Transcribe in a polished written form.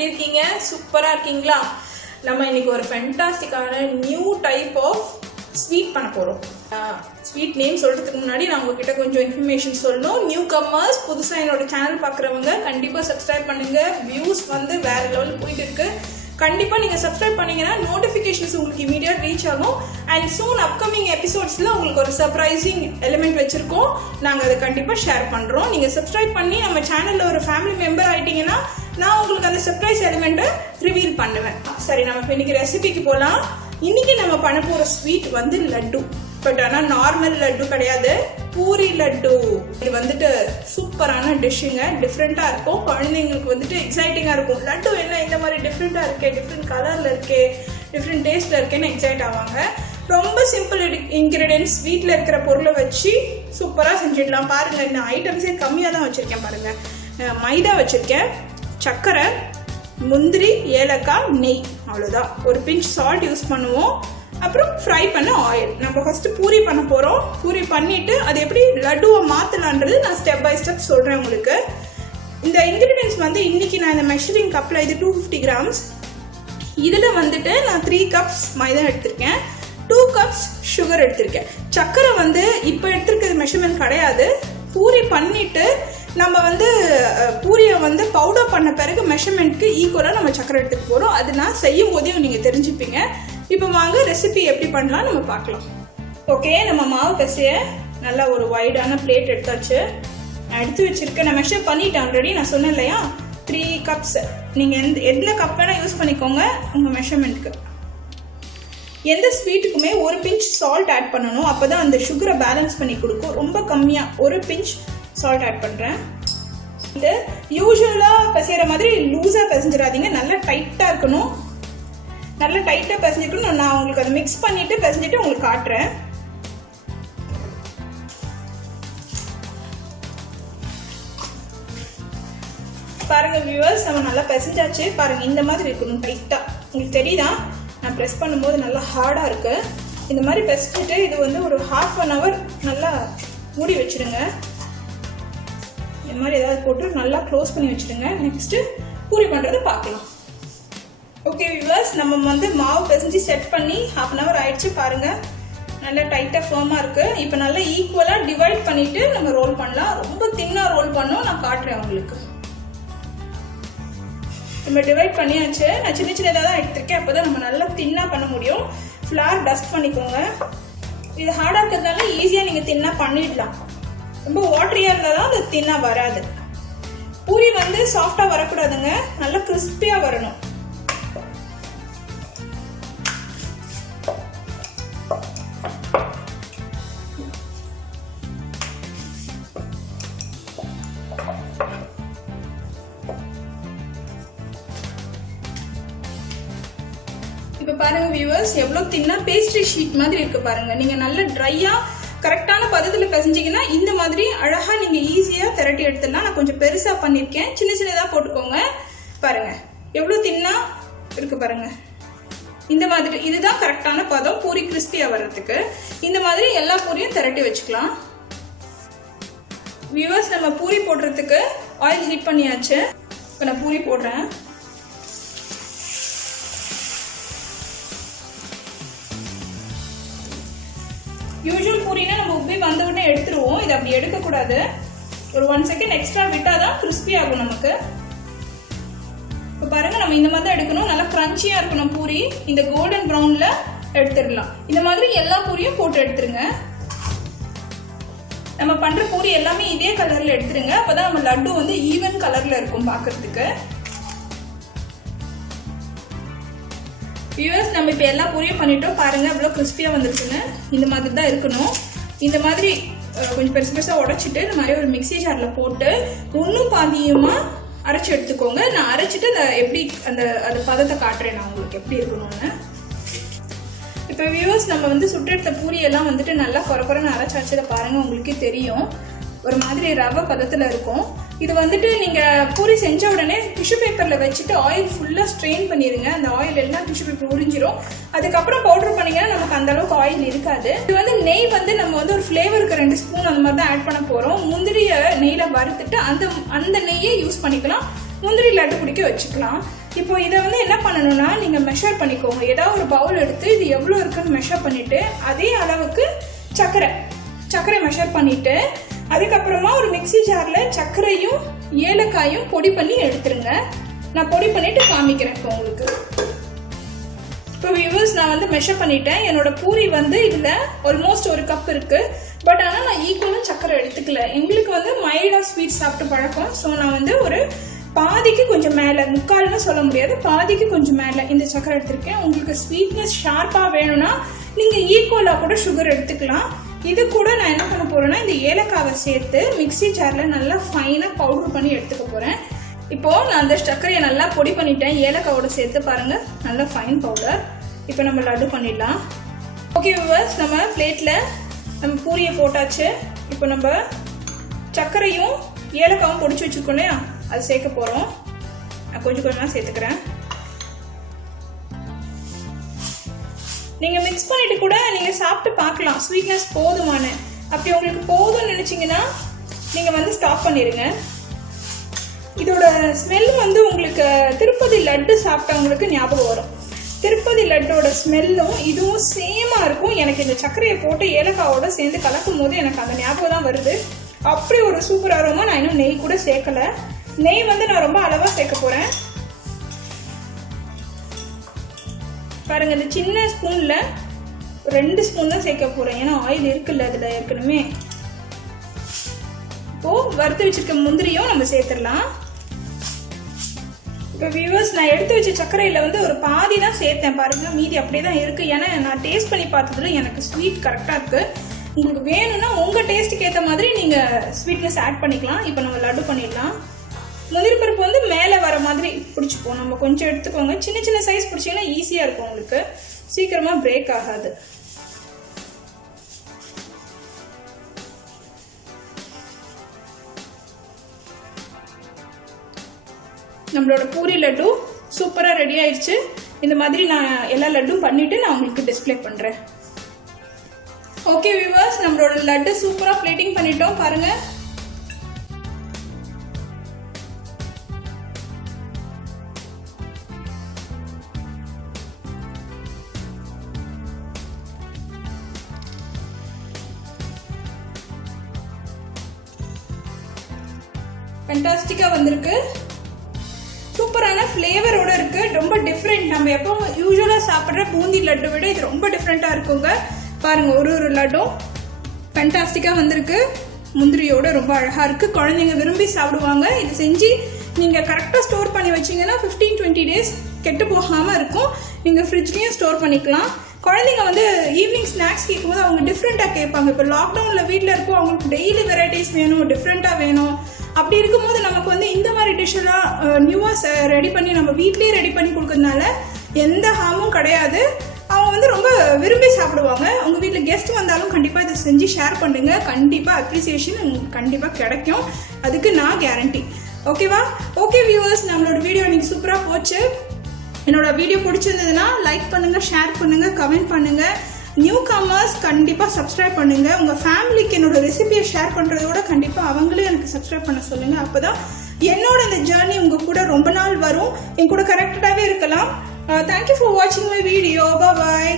எப்படி இருக்கீங்க? சூப்பரா இருக்கீங்களா? நம்ம இன்னைக்கு ஒரு ஃபேண்டாஸ்டிக்கான நியூ டைப் ஆஃப் ஸ்வீட் பண்ண போறோம். ஸ்வீட் நேம் சொல்றதுக்கு முன்னாடி நான் உங்ககிட்ட கொஞ்சம் இன்ஃபர்மேஷன் சொல்லணும். நியூ கம்மர்ஸ், புதுசா என்னோட சேனல் பாக்குறவங்க கண்டிப்பா சப்ஸ்கிரைப் பண்ணுங்க. வியூஸ் வந்து வேற லெவல் போயிட்டு இருக்கு. கண்டிப்பா நீங்க சப்ஸ்கிரைப் பண்ணீங்கன்னா நோட்டிபிகேஷன்ஸ் உங்களுக்கு இமீடியட் ரீச் ஆகும். அண்ட் சூன் அப்கமிங் எபிசோட்ஸ்ல உங்களுக்கு ஒரு சர்ப்ரைசிங் எலிமெண்ட் வச்சிருக்கோம். நாங்க அதை கண்டிப்பா ஷேர் பண்றோம். நீங்க சப்ஸ்கிரைப் பண்ணி நம்ம சேனல்ல ஒரு ஃபேமிலி மெம்பர் ஆயிட்டீங்கன்னா நான் உங்களுக்கு அந்த சர்ப்ரைஸ் எலிமெண்ட்டை ரிவீல் பண்ணுவேன். சரி, நம்ம இன்னைக்கு ரெசிபிக்கு போலாம். இன்னைக்கு நம்ம பண்ண போற ஸ்வீட் வந்து லட்டு. பட் ஆனால் நார்மல் லட்டு கிடையாது, பூரி லட்டு. இது வந்துட்டு சூப்பரான டிஷ்ஷுங்க. டிஃப்ரெண்டா இருக்கும். குழந்தைங்களுக்கு வந்துட்டு எக்ஸைட்டிங்கா இருக்கும். லட்டு என்ன இந்த மாதிரி டிஃப்ரெண்டா இருக்கே, டிஃப்ரெண்ட் கலர்ல இருக்கே, டிஃப்ரெண்ட் டேஸ்ட்ல இருக்கேன்னு எக்ஸைட் ஆவாங்க. ரொம்ப சிம்பிள் இன்கிரீடியன்ஸ், வீட்டில் இருக்கிற பொருளை வச்சு சூப்பராக செஞ்சிடலாம். பாருங்க, இந்த ஐட்டம்ஸே கம்மியாக தான் வச்சிருக்கேன். பாருங்க, மைதா வச்சிருக்கேன், சர்க்கரை, முந்திரி, ஏலக்காய், நெய், அவ்வளோதான். ஒரு பிஞ்ச் சால்ட் யூஸ் பண்ணுவோம். அப்புறம் ஃப்ரை பண்ண ஆயில். நம்ம ஃபர்ஸ்ட் பூரி பண்ண போறோம். பூரி பண்ணிட்டு அது எப்படி லட்டுவை மாத்தலான்றது நான் ஸ்டெப் பை ஸ்டெப் சொல்றேன் உங்களுக்கு. இந்த இன்கிரீடியன்ஸ் வந்து இன்னைக்கு நான் இந்த மெஷரிங் கப்ல இது 250 கிராம்ஸ். இதுல வந்துட்டு நான் 3 கப்ஸ் மைதா எடுத்திருக்கேன், 2 கப்ஸ் சுகர் எடுத்திருக்கேன். சர்க்கரை வந்து இப்போ எடுத்திருக்கிறது மெஷர்மெண்ட் கிடையாது. பூரி பண்ணிட்டு நம்ம வந்து பூரியை வந்து பவுடர் பண்ண பிறகு மெஷர்மெண்ட்க்கு ஈக்குவலாக நம்ம சர்க்கரை எடுத்துக்க போகிறோம். அது நான் செய்யும் போதே நீங்கள் தெரிஞ்சுப்பீங்க. இப்போ வாங்க ரெசிபி எப்படி பண்ணலாம் நம்ம பார்க்கலாம். ஓகே, நம்ம மாவு பிசைய நல்லா ஒரு வைடான பிளேட் எடுத்தாச்சு. நான் எடுத்து வச்சிருக்கேன். நான் மெஷர் பண்ணிட்டேன் ஆல்ரெடி. நான் சொன்னேன் இல்லையா, 3 கப்ஸ். நீங்கள் எந்த கப் வேணால் யூஸ் பண்ணிக்கோங்க உங்கள் மெஷர்மெண்ட்க்கு. எந்த ஸ்வீட்டுக்குமே ஒரு பிஞ்ச் சால்ட் ஆட் பண்ணணும். அப்போ தான் அந்த சுகரை பேலன்ஸ் பண்ணி கொடுக்கும். ரொம்ப கம்மியாக ஒரு பிஞ்ச் சால்ட் ஆட் பண்ணுறேன். இது யூஸ்வலாக பிசைகிற மாதிரி லூஸாக பிசைஞ்சிடாதீங்க. நல்லா டைட்டாக இருக்கணும். நல்லா டைட்டாக பிசைஞ்சிக்கணும். நான் உங்களுக்கு அதை மிக்ஸ் பண்ணிட்டு பிசைஞ்சிட்டு உங்களுக்கு காட்டுறேன். பாருங்க வியூவர்ஸ், நம்ம நல்லா பிசைஞ்சாச்சு. பாருங்க, இந்த மாதிரி இருக்கணும் டைட்டாக. உங்களுக்கு தெரியுதா? நான் ப்ரெஸ் பண்ணும்போது நல்லா ஹார்டாக இருக்கு. இந்த மாதிரி பிசைஞ்சிட்டு இது வந்து ஒரு 1/2 hour நல்லா மூடி வச்சிருங்க. இந்த மாதிரி ஏதாவது போட்டு நல்லா க்ளோஸ் பண்ணி வச்சிருங்க. நெக்ஸ்ட் பூரி பண்ணுறதை பார்க்கலாம். ஓகே வியூவர்ஸ், நம்ம வந்து மாவு பிசைஞ்சு செட் பண்ணி 1/2 hour ஆயிடுச்சு. பாருங்க, நல்லா டைட்டாக ஃபர்மாக இருக்கு. இப்போ நல்லா ஈக்குவலாக டிவைட் பண்ணிட்டு நம்ம ரோல் பண்ணலாம். ரொம்ப தின்னாக ரோல் பண்ணோம், நான் காட்டுறேன் உங்களுக்கு. நம்ம டிவைட் பண்ணியாச்சு. நான் சின்ன சின்னதாக தான் எடுத்திருக்கேன். அப்போ தான் நம்ம நல்லா தின்னாக பண்ண முடியும். ஃப்ளார் டஸ்ட் பண்ணிக்கோங்க. இது ஹார்டாக இருக்கிறதுனால ஈஸியாக நீங்கள் தின்னாக பண்ணிடலாம். ரொம்ப வாட்டரியாக இருந்தால் தான் அது தின்னாக வராது. பூரி வந்து சாஃப்டாக வரக்கூடாதுங்க, நல்லா கிறிஸ்பியாக வரணும். இப்போ பாருங்க வியூவர்ஸ், எவ்வளோ தின்னா பேஸ்ட்ரி ஷீட் மாதிரி இருக்கு பாருங்க. நீங்க நல்ல ட்ரையா கரெக்டான பதத்தில் பிசைஞ்சிங்கன்னா இந்த மாதிரி அழகா நீங்க ஈஸியா திரட்டி எடுத்துடலாம். நான் கொஞ்சம் பெருசா பண்ணிருக்கேன், சின்ன சின்னதா போட்டுக்கோங்க. பாருங்க எவ்வளோ தின்னா இருக்கு பாருங்க. இந்த மாதிரி இதுதான் கரெக்டான பதம் பூரி கிறிஸ்பியா வர்றதுக்கு. இந்த மாதிரி எல்லா பூரியும் திரட்டி வச்சுக்கலாம். வியூவர்ஸ், நம்ம பூரி போடுறதுக்கு ஆயில் ஹீட் பண்ணியாச்சு. இப்போ நான் பூரி போடுறேன். யூஸ்வல் பூரினா நம்ம உப்பி வந்த உடனே எடுத்துருவோம். இது அப்படி எடுக்கக்கூடாது. ஒரு 1 செகண்ட் எக்ஸ்ட்ரா விட்டாதான் கிறிஸ்பி ஆகும் நமக்கு. இப்போ பாருங்க, நம்ம இந்த மாதிரி தான் எடுக்கணும். நல்லா கிரன்ச்சியா இருக்கணும் பூரி. இந்த கோல்டன் ப்ரௌன்ல எடுத்துடலாம். இந்த மாதிரி எல்லா பூரியும் போட்டு எடுத்துருங்க. நம்ம பண்ற பூரி எல்லாமே இதே கலர்ல எடுத்துருங்க. அப்பதான் நம்ம லட்டு வந்து ஈவன் கலர்ல இருக்கும் பாக்குறதுக்கு. வியூவர்ஸ், நம்ம இப்போ எல்லா பூரியும் பண்ணிட்டோம். பாருங்க எவ்வளோ கிறிஸ்பியாக வந்துருக்குன்னு. இந்த மாதிரி தான் இருக்கணும். இந்த மாதிரி கொஞ்சம் பெருசு பெருசாக உடைச்சிட்டு இந்த மாதிரி ஒரு மிக்சி ஜாரில் போட்டு ஒன்றும் பாதியமாக அரைச்சி எடுத்துக்கோங்க. நான் அரைச்சிட்டு அதை எப்படி அந்த பதத்தை காட்டுறேன் நான் உங்களுக்கு எப்படி இருக்கணும்னு. இப்போ வியூவர்ஸ், நம்ம வந்து சுட்டெடுத்த பூரியெல்லாம் வந்துட்டு நல்லா குறைன்னு அரைச்சாச்சு. இதை பாருங்க, உங்களுக்கே தெரியும் ஒரு மாதிரி ரவை பதத்தில் இருக்கும். இது வந்துட்டு நீங்கள் பூரி செஞ்ச உடனே டிஷ்யூ பேப்பரில் வச்சுட்டு ஆயில் ஃபுல்லாக ஸ்ட்ரெயின் பண்ணிடுங்க. அந்த ஆயில் எல்லாம் டிஷ்யூ பேப்பர் உறிஞ்சிரும். அதுக்கப்புறம் பவுடர் பண்ணிங்கன்னா நமக்கு அந்த அளவுக்கு ஆயில் இருக்காது. இது வந்து நெய் வந்து நம்ம வந்து ஒரு ஃப்ளேவருக்கு 2 ஸ்பூன் அந்த மாதிரி தான் ஆட் பண்ண போகிறோம். முந்திரியை நெய்யில் வறுத்துட்டு அந்த நெய்யை யூஸ் பண்ணிக்கலாம். முந்திரி லட்டு பிடிக்க வச்சுக்கலாம். இப்போ இதை வந்து என்ன பண்ணணும்னா நீங்கள் மெஷர் பண்ணிக்கோங்க. ஏதாவது ஒரு பவுல் எடுத்து இது எவ்வளோ இருக்குன்னு மெஷர் பண்ணிவிட்டு அதே அளவுக்கு சர்க்கரை மெஷர் பண்ணிவிட்டு அதுக்கப்புறமா ஒரு மிக்சி ஜாரில் சர்க்கரையும் ஏலக்காயும் பொடி பண்ணி எடுத்துருங்க. நான் பொடி பண்ணிவிட்டு காமிக்கிறேன் இப்போ உங்களுக்கு. இப்போ வியூவர்ஸ் நான் வந்து மெஷர் பண்ணிட்டேன். என்னோட பூரி வந்து இதில் ஆல்மோஸ்ட் 1 கப் இருக்குது. பட் ஆனால் நான் ஈக்குவலாக சர்க்கரை எடுத்துக்கல. எங்களுக்கு வந்து மைல்டாக ஸ்வீட் சாப்பிட்டு பழக்கம். ஸோ நான் வந்து ஒரு பாதிக்கு கொஞ்சம் மேலே, முக்கால்னு சொல்ல முடியாது, பாதிக்கு கொஞ்சம் மேலே இந்த சர்க்கரை எடுத்திருக்கேன். உங்களுக்கு ஸ்வீட்னஸ் ஷார்ப்பாக வேணும்னா நீங்கள் ஈக்குவலாக கூட சுகர் எடுத்துக்கலாம். இது கூட நான் என்ன பண்ண போகிறேன்னா இந்த ஏலக்காவை சேர்த்து மிக்சி ஜாரில் நல்லா ஃபைனாக பவுடர் பண்ணி எடுத்துக்க போகிறேன். இப்போது நான் அந்த சர்க்கரையை நல்லா பொடி பண்ணிட்டேன். ஏலக்காவோட சேர்த்து பாருங்கள், நல்லா ஃபைன் பவுடர். இப்போ நம்ம லட்டு பண்ணிடலாம். ஓகே வியூவர்ஸ், நம்ம பிளேட்டில் நம்ம பூரியை போட்டாச்சு. இப்போ நம்ம சர்க்கரையும் ஏலக்காவும் பொடிச்சு வச்சுருக்கோம் இல்லையா, அது சேர்க்க போகிறோம். நான் கொஞ்சம் கொஞ்சமாக சேர்த்துக்கிறேன். நீங்கள் மிக்ஸ் பண்ணிவிட்டு கூட நீங்கள் சாப்பிட்டு பார்க்கலாம் ஸ்வீட்னஸ் போதுமான. அப்படி உங்களுக்கு போதும்னு நினச்சிங்கன்னா நீங்கள் வந்து ஸ்டாப் பண்ணிடுங்க. இதோட ஸ்மெல் வந்து உங்களுக்கு திருப்பதி லட்டு சாப்பிட்டவங்களுக்கு ஞாபகம் வரும். திருப்பதி லட்டோட ஸ்மெல்லும் இதுவும் சேமாக இருக்கும். எனக்கு இந்த சர்க்கரையை போட்டு ஏலக்காவோட சேர்ந்து கலக்கும் போது எனக்கு அந்த ஞாபகம் தான் வருது. அப்படி ஒரு சூப்பர் அரோமா. நான் இன்னும் நெய் கூட சேர்க்கலை. நெய் வந்து நான் ரொம்ப அளவாக சேர்க்க போகிறேன். பாருங்கள், இந்த சின்ன ஸ்பூனில் 2 ஸ்பூன் தான் சேர்க்க போகிறேன். ஏன்னா ஆயில் இருக்குல்ல அதில் ஏற்கனவே. இப்போது வறுத்து வச்சுருக்க முந்திரியும் நம்ம சேர்த்துடலாம். இப்போ வியூவர்ஸ், நான் எடுத்து வச்ச சர்க்கரையில் வந்து ஒரு பாதி தான் சேர்த்தேன் பாருங்கள். மீதி அப்படியே தான் இருக்குது. ஏன்னா நான் டேஸ்ட் பண்ணி பார்த்ததுல எனக்கு ஸ்வீட் கரெக்டாக இருக்குது. உங்களுக்கு வேணும்னா உங்கள் டேஸ்ட்டுக்கு ஏற்ற மாதிரி நீங்கள் ஸ்வீட்னஸ் ஆட் பண்ணிக்கலாம். இப்போ நம்ம லட்டு பண்ணிடலாம். முந்திரி பருப்பு வந்து மேலே வர மாதிரி பிடிச்சிப்போம். நம்ம கொஞ்சம் எடுத்துக்கோங்க. சின்ன சின்ன சைஸ் பிடிச்சிங்கன்னா ஈஸியாக இருக்கும், உங்களுக்கு சீக்கிரமாக பிரேக் ஆகாது. நம்மளோட பூரி லட்டு சூப்பராக ரெடி ஆயிடுச்சு. இந்த மாதிரி நான் எல்லா லட்டும் பண்ணிவிட்டு நான் உங்களுக்கு டிஸ்பிளே பண்ணுறேன். ஓகே வியூவர்ஸ், நம்மளோட லட்டு சூப்பராக பிளேட்டிங் பண்ணிட்டோம் பாருங்கள். ஃபேண்டாஸ்டிக்காக வந்திருக்கு. சூப்பரான ஃப்ளேவரோட இருக்குது. ரொம்ப டிஃப்ரெண்ட். நம்ம எப்போ யூஸ்வலாக சாப்பிட்ற பூந்தி லட்டு விட இது ரொம்ப டிஃப்ரெண்ட்டாக இருக்குங்க. பாருங்கள், ஒரு லட்டும் ஃபேண்டாஸ்டிக்காக வந்திருக்கு. முந்திரியோட ரொம்ப அழகாக இருக்குது. குழந்தைங்க விரும்பி சாப்பிடுவாங்க. இது செஞ்சு நீங்கள் கரெக்டாக ஸ்டோர் பண்ணி வச்சிங்கன்னா 15-20 டேஸ் கெட்டு போகாமல் இருக்கும். நீங்கள் ஃப்ரிட்ஜ்லேயும் ஸ்டோர் பண்ணிக்கலாம். குழந்தைங்க வந்து ஈவினிங் ஸ்நாக்ஸ் கேட்கும்போது அவங்க டிஃப்ரெண்ட்டாக கேட்பாங்க. இப்போ லாக்டவுனில் வீட்டில் இருக்கும், அவங்களுக்கு டெய்லி வெரைட்டிஸ் வேணும், டிஃப்ரெண்ட்டாக வேணும். அப்படி இருக்கும்போது நமக்கு வந்து இந்த மாதிரி டிஷ்ஷெல்லாம் நியூவாக ரெடி பண்ணி நம்ம வீட்லேயே ரெடி பண்ணி கொடுக்கறதுனால எந்த ஹார்மும் கிடையாது. அவங்க வந்து ரொம்ப விரும்பி சாப்பிடுவாங்க. உங்கள் வீட்டில் கெஸ்ட் வந்தாலும் கண்டிப்பாக இதை செஞ்சு ஷேர் பண்ணுங்கள். கண்டிப்பாக அப்ரிசியேஷன் உங்களுக்கு கண்டிப்பாக கிடைக்கும். அதுக்கு நான் கேரண்டி. ஓகேவா? ஓகே வியூவர்ஸ், நம்மளோட வீடியோ இன்னைக்கு சூப்பராக போச்சு. என்னோட வீடியோ பிடிச்சிருந்ததுன்னா லைக் பண்ணுங்கள், ஷேர் பண்ணுங்கள், கமெண்ட் பண்ணுங்கள். நியூ கமர்ஸ் கண்டிப்பாக சப்ஸ்கிரைப் பண்ணுங்கள். உங்கள் ஃபேமிலிக்கு என்னோட ரெசிபியை ஷேர் பண்ணுறதோட கண்டிப்பாக அவங்களே எனக்கு சப்ஸ்கிரைப் பண்ண சொல்லுங்கள். அப்போ தான் என்னோட இந்த ஜேர்னி உங்கள் கூட ரொம்ப நாள் வரும், என் கூட கனெக்டடாகவே இருக்கலாம். தேங்க்யூ ஃபார் வாட்சிங் மை வீடியோ. பாய்.